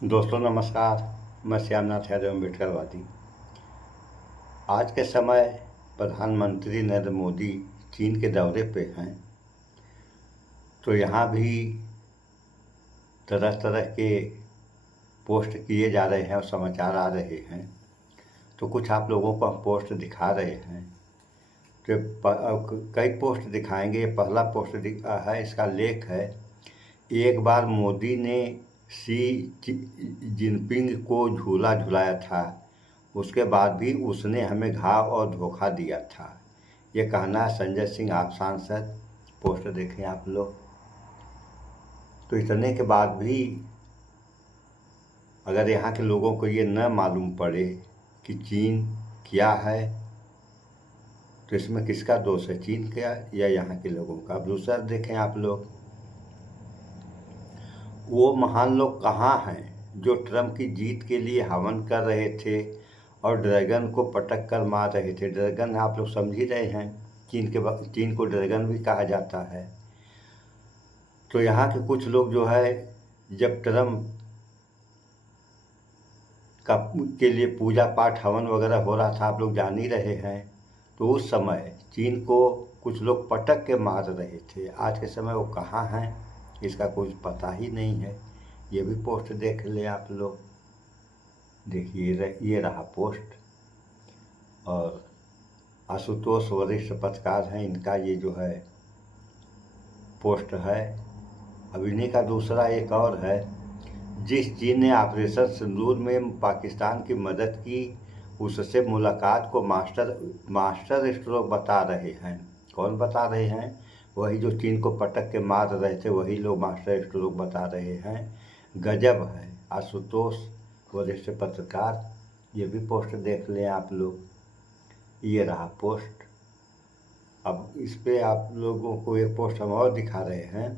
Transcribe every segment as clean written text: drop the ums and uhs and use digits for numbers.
दोस्तों नमस्कार। मैं श्यामनाथ यादव अम्बेडकरवादी। आज के समय प्रधानमंत्री नरेंद्र मोदी चीन के दौरे पे हैं, तो यहाँ भी तरह तरह के पोस्ट किए जा रहे हैं और समाचार आ रहे हैं। तो कुछ आप लोगों को हम पोस्ट दिखा रहे हैं। तो कई पोस्ट दिखाएंगे। ये पहला पोस्ट है, इसका लेख है, एक बार मोदी ने शी जिनपिंग को झूला झुलाया था, उसके बाद भी उसने हमें घाव और धोखा दिया था। ये कहना है संजय सिंह, आप सांसद। पोस्ट देखें आप लोग। तो इतने के बाद भी अगर यहाँ के लोगों को ये न मालूम पड़े कि चीन क्या है, तो इसमें किसका दोष है, चीन का या यहाँ के लोगों का। अब दूसरा देखें आप लोग, वो महान लोग कहाँ हैं जो ट्रंप की जीत के लिए हवन कर रहे थे और ड्रैगन को पटक कर मार रहे थे। ड्रैगन आप लोग समझ ही रहे हैं, चीन को ड्रैगन भी कहा जाता है। तो यहाँ के कुछ लोग जो है, जब ट्रंप के लिए पूजा पाठ हवन वगैरह हो रहा था, आप लोग जान ही रहे हैं, तो उस समय चीन को कुछ लोग पटक के मार रहे थे। आज के समय वो कहाँ हैं, इसका कुछ पता ही नहीं है। ये भी पोस्ट देख ले आप लोग। देखिए ये रहा पोस्ट, और आशुतोष वरिष्ठ पत्रकार हैं, इनका ये जो है पोस्ट है। अब इन्हीं का दूसरा एक और है, जिस चीन ने ऑपरेशन सिंदूर में पाकिस्तान की मदद की, उससे मुलाकात को मास्टर स्ट्रोक बता रहे हैं। कौन बता रहे हैं? वही जो चीन को पटक के मार रहे थे, वही लोग मास्टर स्ट्रोक बता रहे हैं। गजब है। आशुतोष वरिष्ठ पत्रकार। ये भी पोस्ट देख लें आप लोग। ये रहा पोस्ट। अब इस पे आप लोगों को एक पोस्ट हम और दिखा रहे हैं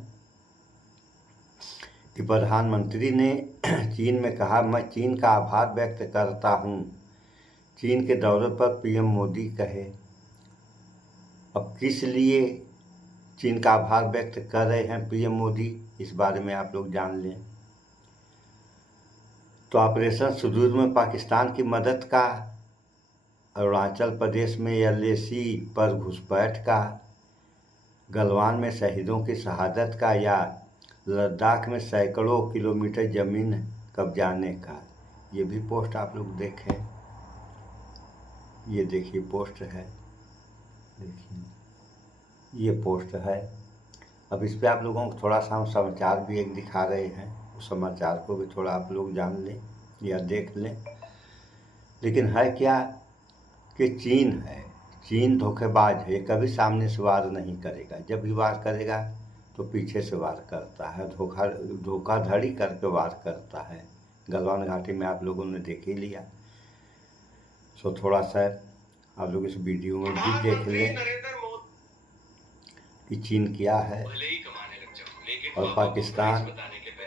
कि प्रधानमंत्री ने चीन में कहा, मैं चीन का आभार व्यक्त करता हूँ। चीन के दौरे पर पीएम मोदी कहे। अब किस लिए चीन का आभार व्यक्त कर रहे हैं पीएम मोदी, इस बारे में आप लोग जान लें। तो ऑपरेशन सिंदूर में पाकिस्तान की मदद का, अरुणाचल प्रदेश में एलएसी पर घुसपैठ का, गलवान में शहीदों की शहादत का, या लद्दाख में सैकड़ों किलोमीटर ज़मीन कब्जाने का। ये भी पोस्ट आप लोग देखें। ये देखिए पोस्ट है, देखिए ये पोस्ट है। अब इस पे आप लोगों को थोड़ा सा हम समाचार भी एक दिखा रहे हैं, उस समाचार को भी थोड़ा आप लोग जान लें या देख लें। लेकिन है क्या कि चीन है, चीन धोखेबाज है। कभी सामने से वार नहीं करेगा, जब भी वार करेगा तो पीछे से वार करता है, धोखाधड़ी करके वार करता है। गलवान घाटी में आप लोगों ने देख ही लिया। सो थोड़ा सा आप लोग इस वीडियो में भी देख लें कि चीन क्या है और पाकिस्तान।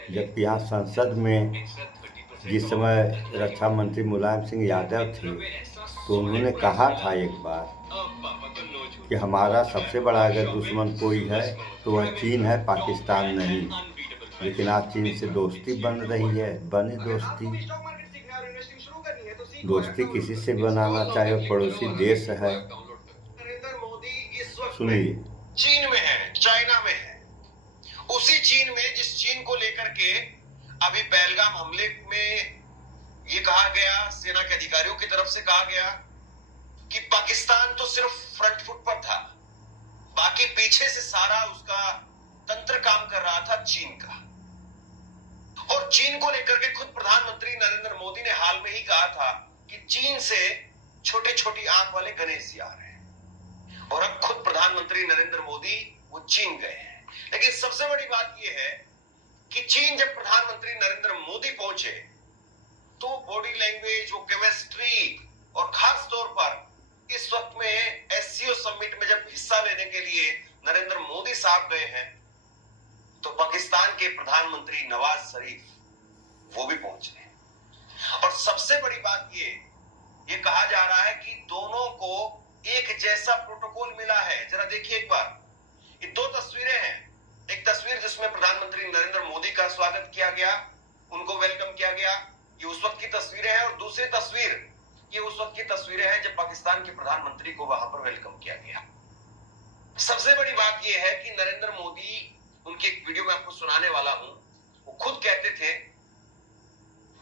जबकि यहाँ संसद में जिस समय रक्षा मंत्री मुलायम सिंह यादव थे, तो उन्होंने कहा था एक बार कि हमारा सबसे बड़ा अगर दुश्मन कोई है तो वह चीन है, पाकिस्तान नहीं। लेकिन आज चीन से दोस्ती बन रही है। बने दोस्ती किसी से बनाना चाहे, पड़ोसी देश है। सुनिए, चीन में है, चाइना में है, उसी चीन में जिस चीन को लेकर के अभी पहलगाम हमले में ये कहा गया, सेना के अधिकारियों की तरफ से कहा गया कि पाकिस्तान तो सिर्फ फ्रंट फुट पर था, बाकी पीछे से सारा उसका तंत्र काम कर रहा था चीन का। और चीन को लेकर के खुद प्रधानमंत्री नरेंद्र मोदी ने हाल में ही कहा था कि चीन से छोटे छोटी आंख वाले गणेश जी आ रहे हैं। और अब खुद प्रधानमंत्री नरेंद्र मोदी वो चीन गए हैं। लेकिन सबसे बड़ी बात यह है कि चीन जब प्रधानमंत्री नरेंद्र मोदी पहुंचे, तो बॉडी लैंग्वेज, वो केमिस्ट्री, और खास तौर पर इस वक्त में एससीओ समिट में जब हिस्सा लेने के लिए नरेंद्र मोदी साहब गए हैं, तो पाकिस्तान के प्रधानमंत्री नवाज शरीफ वो भी पहुंच गए। और सबसे बड़ी बात ये कहा जा रहा है कि दोनों को एक जैसा प्रोटोकॉल मिला है। जरा देखिए एक बार, ये दो तस्वीरें हैं। एक तस्वीर जिसमें प्रधानमंत्री नरेंद्र मोदी का स्वागत किया गया, उनको वेलकम किया गया। ये उस वक्त की तस्वीरें हैं। और दूसरी तस्वीर, ये उस वक्त की तस्वीरें हैं जब पाकिस्तान के प्रधानमंत्री को वहां पर वेलकम किया गया। सबसे बड़ी बात यह है कि नरेंद्र मोदी, उनकी एक वीडियो में आपको सुनाने वाला हूं, वो खुद कहते थे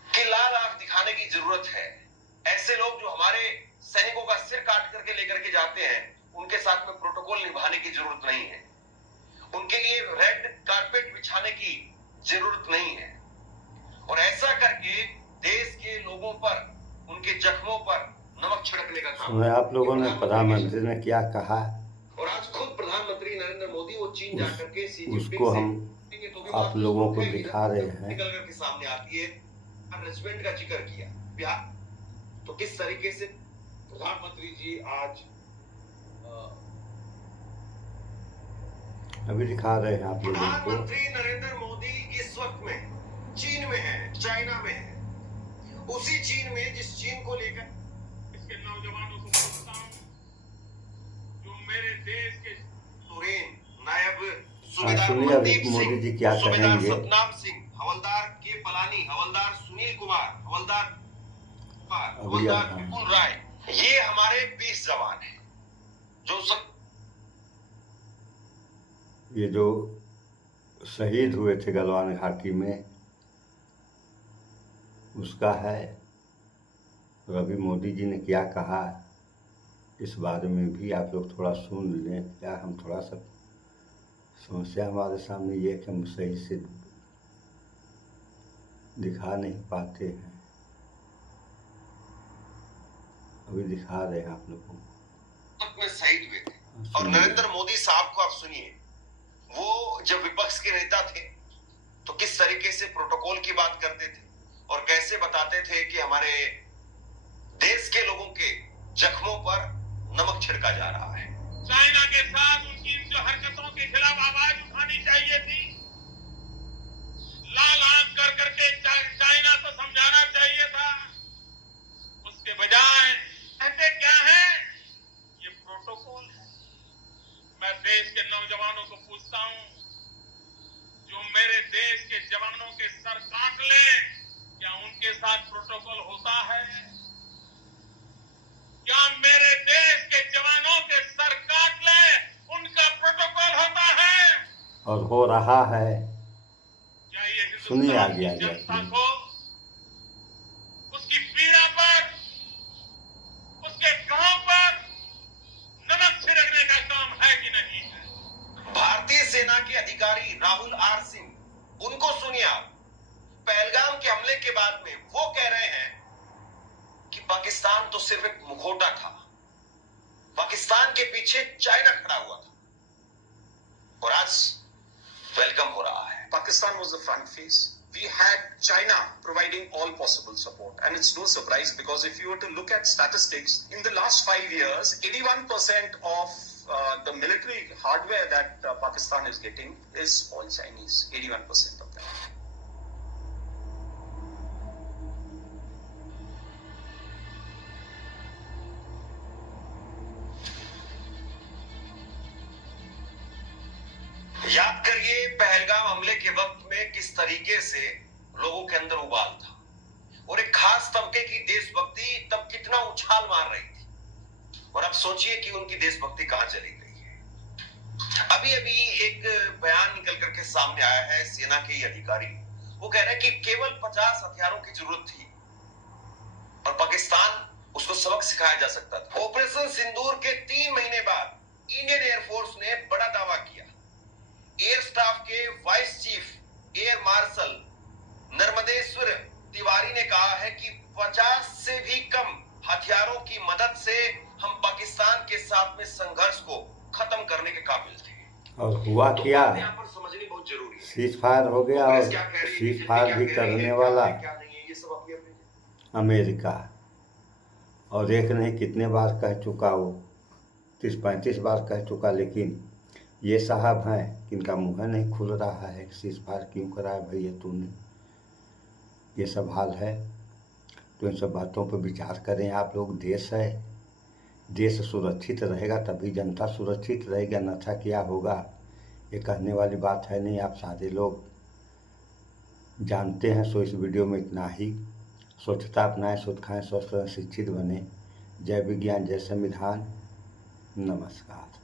कि लाल आंख दिखाने की जरूरत है। ऐसे लोग जो हमारे सैनिकों का सिर काट करके लेकर के जाते हैं, उनके साथ में प्रोटोकॉल निभाने की जरूरत नहीं है, उनके लिए रेड कारपेट बिछाने की जरूरत नहीं है। और ऐसा करके देश के लोगों पर, उनके जख्मों पर नमक छिड़कने का काम। सुना आप लोगों ने प्रधानमंत्री ने क्या कहा, और आज खुद प्रधानमंत्री नरेंद्र मोदी वो चीन जाकर के उसको हम आप लोगों को दिखा रहे हैं। निकल करके सामने आती है। रेजिमेंट का जिक्र किया बिहार, तो किस तरीके से प्रधानमंत्री जी आज अभी दिखा रहे हैं आप लोगों को। प्रधानमंत्री नरेंद्र मोदी इस वक्त में चीन में है, चाइना में है। उसी चीन में जिस चीन को लेकर इसके नौजवानों को पूछता हूं, जो मेरे देश के तुरेन नायब सूबेदार सुनिए अभी मनदीप मोदी सिंह, जी क्या सूबेदार कहेंगे। सतनाम सिंह, हवलदार के पलानी, हवलदार सुनील कुमार, हवलदार विपुल राय, ये हमारे 20 जवान हैं जो सब ये जो शहीद हुए थे गलवान घाटी में, उसका है। और अभी मोदी जी ने क्या कहा, इस बारे में भी आप लोग थोड़ा सुन लें। क्या हम थोड़ा सा समस्या हमारे सामने ये कि हम सही से दिखा नहीं पाते हैं। अभी दिखा रहे हैं आप लोगों को। में शहीद हुए थे। और नरेंद्र मोदी साहब को आप सुनिए, वो जब विपक्ष के नेता थे तो किस तरीके से प्रोटोकॉल की बात करते थे और कैसे बताते थे कि हमारे देश के लोगों के जख्मों पर नमक छिड़का जा रहा है। चाइना के साथ उनकी जो हरकतों के खिलाफ आवाज उठानी चाहिए थी। लाल आंख कर करके चाइना को समझाना चाहिए था। उसके बजाय कहते क्या है, ये प्रोटोकॉल है। मैं देश के नौजवानों को पूछता हूं, जो मेरे देश के जवानों के सर काट ले, क्या उनके साथ प्रोटोकॉल होता है? क्या मेरे देश के जवानों के सर काट ले, उनका प्रोटोकॉल होता है? और हो रहा है। क्या ये सुनिए आगे आगे जनता को उसकी पीड़ा पर, उसके गांव पर नमक छिड़कने का काम है कि नहीं है? भारतीय सेना के अधिकारी राहुल आर सिंह, उनको सुनिए आप। पहलगाम के हमले के बाद में वो कह रहे हैं कि पाकिस्तान तो सिर्फ एक मुखौटा था, पाकिस्तान के पीछे चाइना खड़ा हुआ था। और आज वेलकम हो रहा है। Pakistan was the front face. We had China providing all possible support. And it's no surprise because if you were to look at statistics, in the last 5 years, 81% of the military hardware that Pakistan is getting is all Chinese. 81% of that. याद करिए पहलगाम हमले के वक्त में किस तरीके से लोगों के अंदर उबाल था और एक खास तबके की देशभक्ति तब कितना उछाल मार रही थी। और अब सोचिए कि उनकी देशभक्ति कहां चली गई है। अभी अभी एक बयान निकल करके सामने आया है सेना के ही अधिकारी, वो कह रहे हैं कि केवल 50 हथियारों की जरूरत थी और पाकिस्तान उसको सबक सिखाया जा सकता था। ऑपरेशन सिंदूर के 3 महीने बाद इंडियन एयरफोर्स ने बड़ा दावा किया। एयर स्टाफ के vice chief air marshal Narmadeshwar Tiwari ने कहा है कि 50 से भी कम हथियारों की मदद से हम पाकिस्तान के साथ में संघर्ष को खत्म करने के काबिल थे। और हुआ तो क्या, यहाँ पर समझनी बहुत जरूरी है। सीज फायर हो गया और सीज फायर भी करने वाला क्या नहीं है, ये सब अपनी अपनी अमेरिका। और एक नहीं कितने बार कह चुका, वो 30-35 बार कह चुका। लेकिन ये साहब हैं कि इनका मुँह नहीं खुल रहा है। सीज फायर क्यों कराया भैया तूने, ये सब हाल है। तो इन सब बातों पर विचार करें आप लोग। देश है, देश सुरक्षित रहेगा तभी जनता सुरक्षित रहेगा, अन्यथा क्या होगा। ये कहने वाली बात है नहीं। आप सारे लोग जानते हैं। सो इस वीडियो में इतना ही। स्वच्छता अपनाएं, शुद्ध खाएं, स्वस्थ रहें, शिक्षित बने। जय विज्ञान, जय संविधान। नमस्कार।